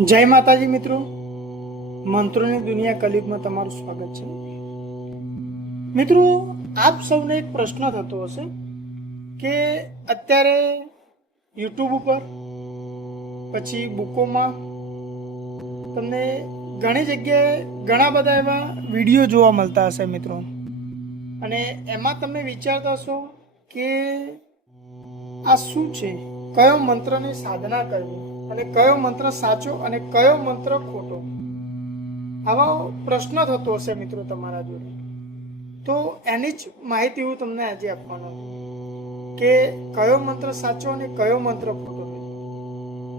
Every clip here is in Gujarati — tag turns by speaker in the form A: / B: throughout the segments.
A: જય માતાજી મિત્રો. મંત્રોની દુનિયા કલિયુગમાં તમારું સ્વાગત છે. મિત્રો, આપ સૌને એક પ્રશ્ન થતો હશે કે અત્યારે યુટ્યુબ ઉપર, પછી બુકોમાં તમને ઘણી જગ્યાએ ઘણા બધા એવા વીડિયો જોવા મળતા હશે મિત્રો. અને એમાં તમે વિચારતા હશો કે આ શું છે? કયો મંત્રની સાધના કરવી? અને કયો મંત્ર સાચો અને કયો મંત્ર ખોટો? આવા પ્રશ્ન થતો હશે મિત્રો તમારા જોડે. તો એની જ માહિતી હું તમને આજે આપવાનો કે કયો મંત્ર સાચો અને કયો મંત્ર ખોટો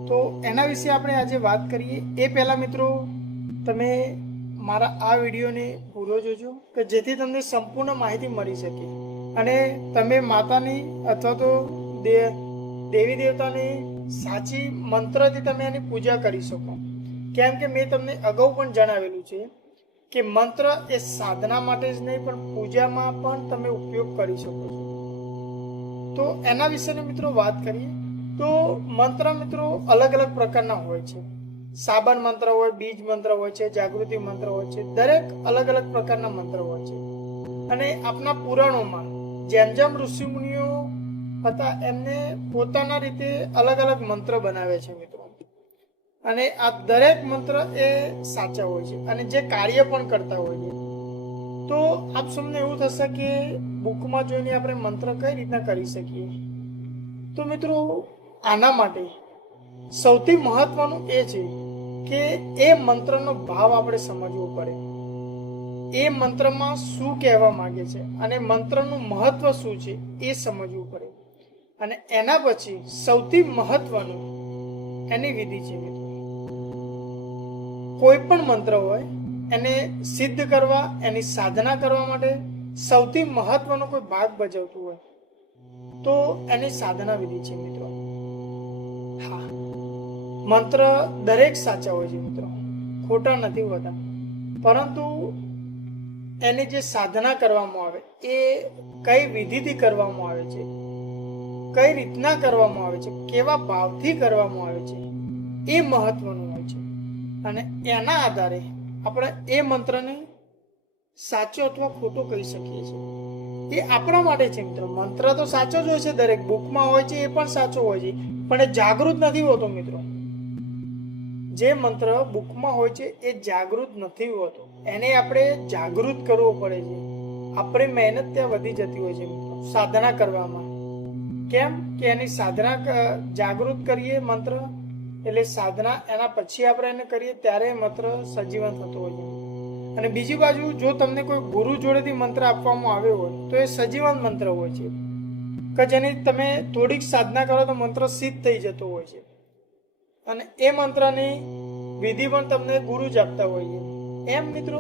A: તો એના વિશે આપણે આજે વાત કરીએ. એ પહેલાં મિત્રો, તમે મારા આ વિડીયોને પૂરો જોજો કે જેથી તમને સંપૂર્ણ માહિતી મળી શકે. અને તમે માતાની અથવા તો દેવી દેવતાની સાચી મંત્રથી તમે એની પૂજા કરી શકો. કેમ કે મેં તમને અગાઉ પણ જણાવેલું છે કે મંત્ર એ સાધના માટે જ નહીં, પણ પૂજામાં પણ તમે ઉપયોગ કરી શકો છો. તો એના વિશેની મિત્રો વાત કરીએ, તો મંત્ર મિત્રો અલગ અલગ પ્રકારના હોય છે. સાબન મંત્ર હોય, બીજ મંત્ર હોય છે, જાગૃતિ મંત્ર હોય છે, દરેક અલગ અલગ પ્રકારના મંત્ર હોય છે. અને આપણા પુરાણોમાં જેમ જેમ ઋષિમુનિઓ હતા. એમને પોતાના રીતે અલગ અલગ મંત્ર બનાવે છે મિત્રો. અને આ દરેક મંત્ર એ સાચા હોય છે. અને જે કાર્ય પણ કરતા હોય છે. તો આપ સૌને એવું થશે કે બુકમાં જોઈને આપણે મંત્ર કઈ રીતના કરી શકીએ? તો મિત્રો, આના માટે સૌથી મહત્વનું એ છે કે એ મંત્રનો ભાવ આપણે સમજવો પડે. એ મંત્રમાં શું કહેવા માંગે છે? અને મંત્રનું મહત્વ શું છે? એ સમજવું પડે. અને એના પછી સૌથી મહત્વનું એની વિધિ છે કોઈ પણ મંત્ર હોય, એને સિદ્ધ કરવા, એની સાધના કરવા માટે સૌથી મહત્વનો કોઈ ભાગ ભજવતું હોય, તો એની સાધના વિધિ છે મિત્રો. હા. મંત્ર દરેક સાચા હોય છે મિત્રો. ખોટા નથી હોતા. પરંતુ એની જે સાધના કરવામાં આવે, એ કઈ વિધિથી કરવામાં આવે છે કઈ રીતના કરવામાં આવે છે, કેવા ભાવથી કરવામાં આવે છે, એ મહત્વનું હોય છે. અને એના આધારે આપણે એ મંત્રને સાચો અથવા ખોટો કહી શકીએ છીએ. એ આપણા માટે છે મિત્રો. મંત્ર તો સાચો જ હોય છે, દરેક બુકમાં હોય છે, એ પણ સાચો હોય છે. પણ એ જાગૃત નથી હોતો મિત્રો. જે મંત્ર બુકમાં હોય છે, એ જાગૃત નથી હોતો. એને આપણે જાગૃત કરવો પડે છે. આપણે મહેનત ત્યાં વધી જતી હોય છે સાધના કરવામાં. કેમ કે એની સાધના જાગૃત કરીએ મંત્ર? એટલે સાધના એના પછી આપણે એને કરીએ ત્યારે મંત્ર સજીવન થતો હોય અને બીજી બાજુ જો તમને કોઈ ગુરુ જોડેથી મંત્ર આપવામાં આવ્યો હોય, તો એ સજીવન મંત્ર હોય છે. કે જેની તમે થોડીક સાધના કરો તો મંત્ર સિદ્ધ થઈ જતો હોય છે. અને એ મંત્રની વિધિ પણ તમને ગુરુ જ આપતા હોય છે. એમ મિત્રો,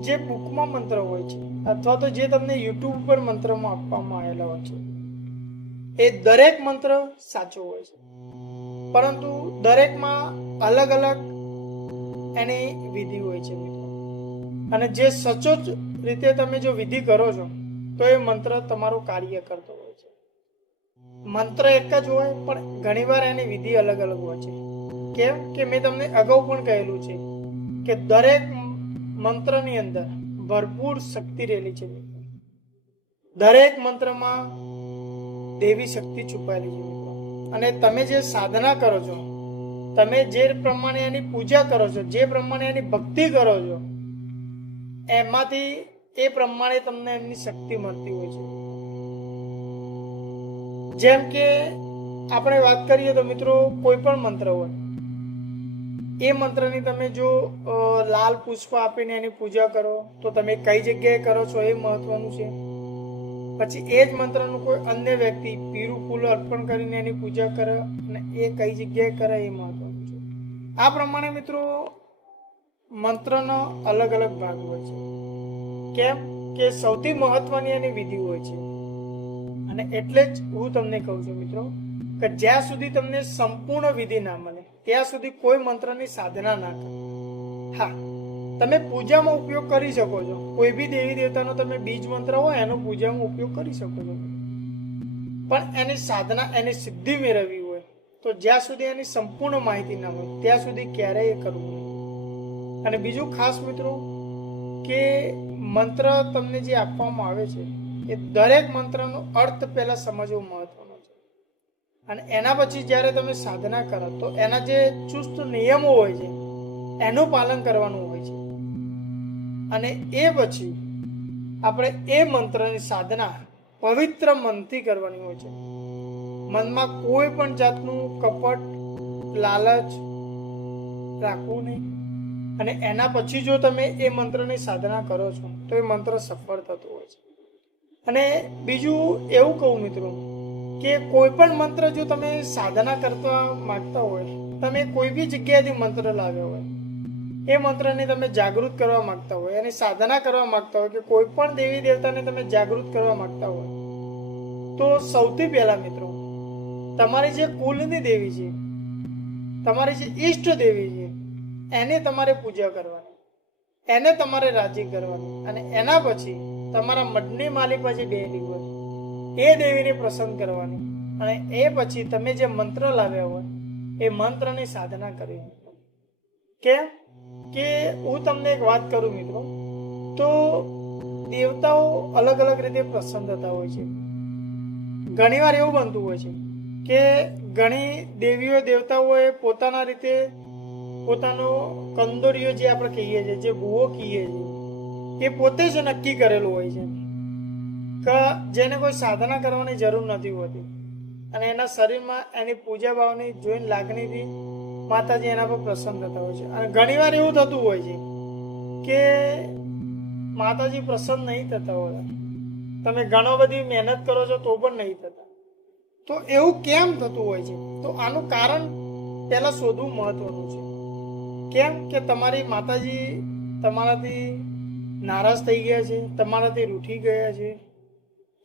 A: જે બુકમાં મંત્ર હોય છે, અથવા તો જે તમને યુટ્યુબ પર મંત્રમાં આપવામાં આવેલા હોય છે. એ દરેક મંત્ર સાચો હોય છે. પરંતુ દરેકમાં અલગ અલગ એની વિધિ હોય છે અને જે સચોટ રીતે તમે જો વિધિ કરો છો, તો એ મંત્ર તમારું કાર્ય કરતો હોય છે. મંત્ર એક જ હોય, પણ ઘણીવાર એની વિધિ અલગ અલગ હોય છે. કેમ કે મેં તમને અગાઉ પણ કહેલું છે કે દરેક મંત્રની અંદર ભરપૂર શક્તિ રહેલી છે દરેક મંત્રમાં દેવી શક્તિ છુપાયેલી છે અને તમે જે સાધના કરો છો, તમે જે પ્રમાણે એની પૂજા કરો છો, જે પ્રમાણે એની ભક્તિ કરો છો, એમાંથી એ પ્રમાણે તમને એમની શક્તિ મળતી હોય છે. જેમ કે આપણે વાત કરીએ તો મિત્રો કોઈ પણ મંત્ર હોય, એ મંત્રની તમે જો લાલ પુષ્પ આપીને એની પૂજા કરો, તો તમે કઈ જગ્યાએ કરો છો એ મહત્વનું છે. પછી એ જ મંત્રનું કોઈ અન્ય વ્યક્તિ પીરું, ફૂલ અર્પણ કરીને એની પૂજા કરે અને એ કઈ જગ્યાએ કરે એ મહત્વનું છે. આ પ્રમાણે મિત્રો મંત્રનો અલગ અલગ ભાગ હોય છે. કેમ કે સૌથી મહત્વની એની વિધિ હોય છે. અને એટલે જ હું તમને કહું છું મિત્રો કે જ્યાં સુધી તમને સંપૂર્ણ વિધિ ના મળે, ત્યાં સુધી કોઈ મંત્રની સાધના ના કરો. હા. તમે પૂજામાં ઉપયોગ કરી શકો છો. કોઈ બી દેવી દેવતાનો તમે બીજ મંત્ર હોય, એનો પૂજામાં ઉપયોગ કરી શકો છો. પણ એની સાધના, એની સિદ્ધિ મેળવવી હોય, તો જ્યાં સુધી એની સંપૂર્ણ માહિતી ના હોય, ત્યાં સુધી ક્યારેય કરવું અને બીજું ખાસ મિત્રો, કે મંત્ર તમને જે આપવામાં આવે છે, એ દરેક મંત્રનો અર્થ પહેલાં સમજવો મહત્વનો છે. અને એના પછી જ્યારે તમે સાધના કરો, તો એના જે ચુસ્ત નિયમો હોય છે, એનું પાલન કરવાનું અને એ પછી આપણે એ મંત્રની સાધના પવિત્ર મનથી કરવાની હોય છે. મનમાં કોઈ પણ જાતનું કપટ લાલચ રાખવું નહીં. અને એના પછી જો તમે એ મંત્રની સાધના કરો છો, તો એ મંત્ર સફળ થતો હોય છે. અને બીજું એવું કહું મિત્રો કે કોઈ પણ મંત્ર જો તમે સાધના કરતા માંગતા હોય, તમે કોઈ બી જગ્યાએથી મંત્ર લાવ્યો હોય એ મંત્રને તમે જાગૃત કરવા માંગતા હોય, એની સાધના કરવા માંગતા હોય કે કોઈ પણ દેવી દેવતાને તમે જાગૃત કરવા માંગતા હોય, તો સૌથી પહેલા મિત્રો, તમારી જે કુલની દેવી છે, તમારી જે ઈષ્ટ દેવી છે, એને તમારે પૂજા કરવાની, એને તમારે રાજી કરવાની અને એના પછી તમારા મઢની માલિક પછી બેલી હોય, એ દેવીને પ્રસન્ન કરવાની અને એ પછી તમે જે મંત્ર લાવ્યા હોય, એ મંત્રની સાધના કરવી. કેમ? કે હું તમને એક વાત કરું મિત્રો. તો દેવતાઓ અલગ અલગ રીતે પ્રસન્ન થતા હોય છે. ઘણીવાર એવું બનતું હોય છે કે ઘણી દેવીઓ દેવતાઓએ પોતાના રીતે પોતાનો કંદોરીઓ જે આપણે કહીએ છીએ, જે ભૂવો કહીએ છીએ, એ પોતે જ નક્કી કરેલું હોય છે. કે જેને કોઈ સાધના કરવાની જરૂર નથી હોતી. અને એના શરીરમાં એની પૂજા ભાવની જોઈને લાગણીથી માતાજી એના પર પ્રસન્ન થતા હોય છે. અને ઘણીવાર એવું થતું હોય છે કે માતાજી પ્રસન્ન નહીં થતા હોય. તમે ઘણો બધી મહેનત કરો છો તો પણ નહીં થતા. તો એવું કેમ થતું હોય છે? તો આનું કારણ પહેલાં શોધવું મહત્વનું છે. કેમ કે તમારી માતાજી તમારાથી નારાજ થઈ ગયા છે, તમારાથી રૂઠી ગયા છે,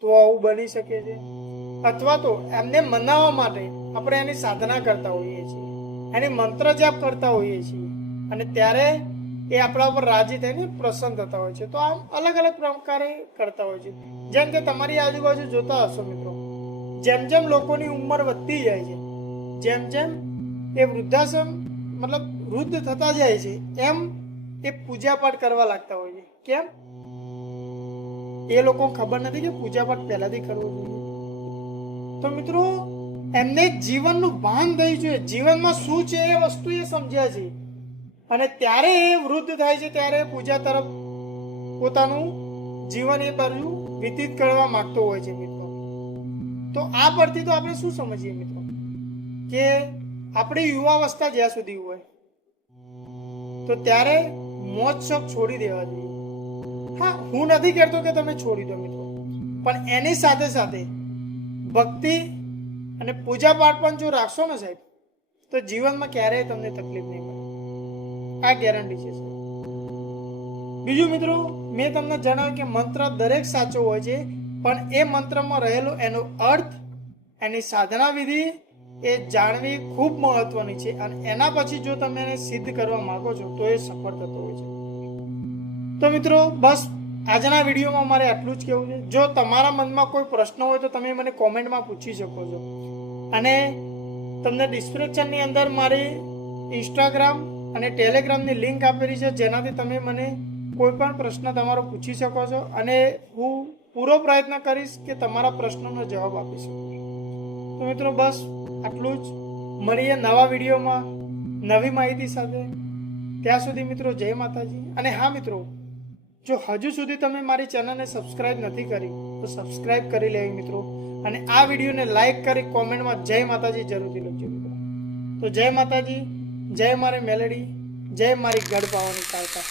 A: તો આવું બની શકે છે. અથવા તો એમને મનાવવા માટે આપણે એની સાધના કરતા હોઈએ છીએ. એની મંત્ર જાપ કરતા હોઈએ છીએ. અને ત્યારે એ આપણા ઉપર રાજી થઈને પ્રસન્ન થતા હોય છે. તો આમ અલગ અલગ પ્રકારે કરતા હોય છે. જેમ કે તમારી આજુબાજુ જોતા હશો મિત્રો. જેમ જેમ લોકોની ઉંમર વધતી જાય છે, જેમ જેમ એ વૃદ્ધાશ્રમ મતલબ વૃદ્ધ થતા જાય છે, એમ એ પૂજા પાઠ કરવા લાગતા હોય છે. કેમ? એ લોકો ખબર નથી કે પૂજા પાઠ પહેલાથી કરવો જોઈએ. તો મિત્રો એમને જીવનનું ભાન થયું છે. જીવનમાં શું છે એ વસ્તુ એ સમજ્યા છે. અને ત્યારે એ વૃદ્ધ થાય છે ત્યારે પૂજા તરફ પોતાનું જીવન એ બાજુ વ્યતીત કરવા માંગતો હોય છે મિત્રો. તો આ પરથી તો આપણે શું સમજીએ મિત્રો? કે આપણી યુવાવસ્થા જ્યાં સુધી હોય, તો ત્યારે મોજ શોખ છોડી દેવા જોઈએ. હા, હું નથી કહેતો કે તમે છોડી દો મિત્રો. પણ એની સાથે સાથે ભક્તિ અને પૂજા પાઠ પણ જો રાખશો ને સાહેબ, તો જીવનમાં ક્યારેય તમને તકલીફ નહીં પડે. આ ગેરંટી છે બીજું મિત્રો, મેં તમને જણાવ્યું કે મંત્ર દરેક સાચો હોય છે, પણ એ મંત્રમાં રહેલો એનો અર્થ, એની સાધના વિધિ એ જાણવી ખૂબ મહત્વની છે અને એના પછી જો તમે એને સિદ્ધ કરવા માંગો છો, તો એ સફળ થતો હોય છે. તો મિત્રો, બસ આજના વિડીયોમાં મારે આટલું જ કહેવું છે. જો તમારા મનમાં કોઈ પ્રશ્ન હોય તો તમે મને કોમેન્ટમાં પૂછી શકો છો. અને તમને ડિસ્ક્રિપ્શનની અંદર મારી ઇન્સ્ટાગ્રામ અને ટેલિગ્રામની લિંક આપેલી છે, જેનાથી તમે મને કોઈ પણ પ્રશ્ન તમારો પૂછી શકો છો. અને હું પૂરો પ્રયત્ન કરીશ કે તમારા પ્રશ્નોનો જવાબ આપી શકું. તો મિત્રો, બસ આટલું જ. મળીએ નવા વિડીયોમાં નવી માહિતી સાથે. ત્યાં સુધી મિત્રો, જય માતાજી. અને હા મિત્રો જો હજુ સુધી તમે મારી ચેનલને સબસ્ક્રાઇબ નથી કરી, તો સબસ્ક્રાઇબ કરી લેવી મિત્રો. અને આ વિડીયોને લાઈક કરી કોમેન્ટમાં જય માતાજી જરૂરથી લખજો મિત્રો. તો જય માતાજી, જય મારી મેલેડી, જય મારી ગઢ પાવાની કાળકા